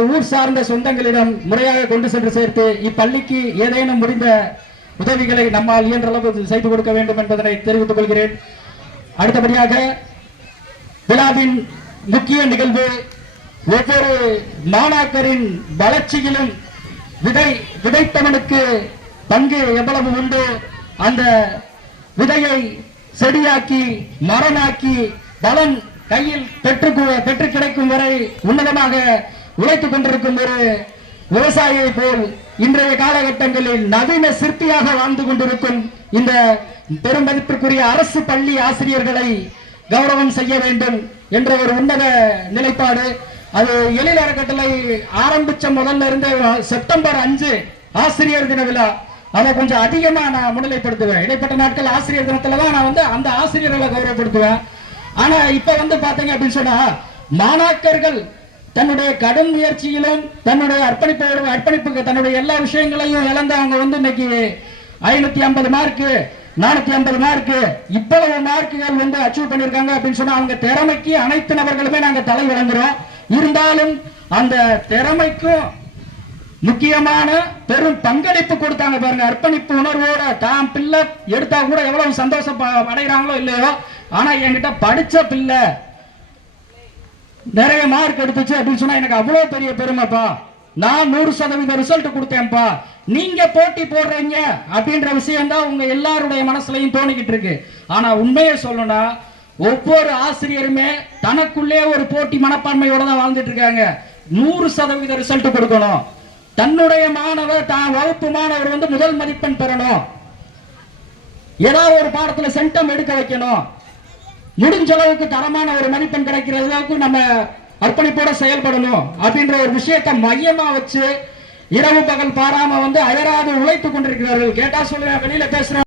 ஊர் சார்ந்த சொந்தங்களிடம் முறையாக கொண்டு சென்று சேர்த்து இப்பள்ளிக்கு ஏதேனும் முடிந்த உதவிகளை நம்மால் இயன்ற அளவு செய்து கொடுக்க வேண்டும் என்பதனை தெரிவித்துக் கொள்கிறேன். அடுத்தபடியாக விழாவின் முக்கிய நிகழ்வு ஒவ்வொரு மாணாக்கரின் வளர்ச்சியிலும் விதைத்தவனுக்கு பங்கு எவ்வளவு உண்டு, அந்த விதையை செடியாக்கி மரமாக்கி பலன் கையில் பெற்று கிடைக்கும் வரை உன்னதமாக உழைத்துக் கொண்டிருக்கும் ஒரு விவசாயியை போல் இன்றைய காலகட்டங்களில் நவீன சிற்பியாக வாழ்ந்து கொண்டிருக்கும் இந்த பெருமதிப்பிற்குரிய அரசு பள்ளி ஆசிரியர்களை கௌரவம் செய்ய வேண்டும் என்ற ஒரு உன்னத நிலைப்பாடு. அது எழில் அறக்கட்டளை ஆரம்பிச்ச முதல்ல இருந்த செப்டம்பர் 5 ஆசிரியர் தின விழா அதை கொஞ்சம் அதிகமா நான் முன்னிலைப்படுத்துவேன். இடைப்பட்ட நாட்கள் ஆசிரியர் தினத்துலதான் நான் அந்த ஆசிரியர்களை கௌரவப்படுத்துவேன். ஆனா இப்ப பாத்தீங்க அப்படின்னு சொன்னா மாணாக்கர்கள் தன்னுடைய கடும் முயற்சியிலும் தன்னுடைய அர்ப்பணிப்புக்கு தன்னுடைய எல்லா விஷயங்களையும் இழந்து அவங்க இன்னைக்கு 550 மார்க்கு 450 மார்க்கு இவ்வளவு மார்க்குகள் அச்சீவ் பண்ணிருக்காங்க அப்படின்னு சொன்னா அவங்க திறமைக்கு அனைத்து நபர்களுமே நாங்க தலை வழங்குறோம். இருந்தாலும் அந்த திறமைக்கும் முக்கியமான பெரும் பங்களிப்பு கொடுத்தாங்க பாருங்க. அர்ப்பணிப்பு உணர்வோட தான் பிள்ளை எடுத்தா கூட எவ்வளவு சந்தோஷம் அடைகிறாங்களோ இல்லையோ, ஆனா என்கிட்ட படிச்ச பிள்ளை நிறைய மார்க் எடுத்துச்சு அப்படின்னு சொன்னா எனக்கு அவ்வளவு பெரிய பெருமைப்பா, நான் 100% ரிசல்ட் கொடுத்தேன்ப்பா, நீங்க போட்டி போடுறீங்க அப்படின்ற விஷயம் தான் உங்க எல்லாருடைய மனசுலையும் தோணிக்கிட்டு இருக்கு. ஆனா உண்மையை சொல்லணும்னா ஒவ்வொரு ஆசிரியருமே தனக்குள்ளே ஒரு போட்டி மனப்பான்மையோட தான் வாழ்ந்துட்டு இருக்காங்க. 100% ரிசல்ட் கொடுக்கணும், தன்னுடைய மாணவர் தான் வகுப்பு மாணவர் முதல் மதிப்பெண் பெறணும், ஏதாவது ஒரு பாடத்துல சென்டம் எடுக்க வைக்கணும், முடிஞ்ச அளவுக்கு தரமான ஒரு மதிப்பெண் கிடைக்கிற அளவுக்கு நம்ம அர்ப்பணிப்போட செயல்படணும் அப்படின்ற ஒரு விஷயத்தை மையமா வச்சு இரவு பகல் பாராம அயராது உழைத்துக் கொண்டிருக்கிறார்கள். கேட்டா சொல்லுவேன், வெளியில பேசுறேன்.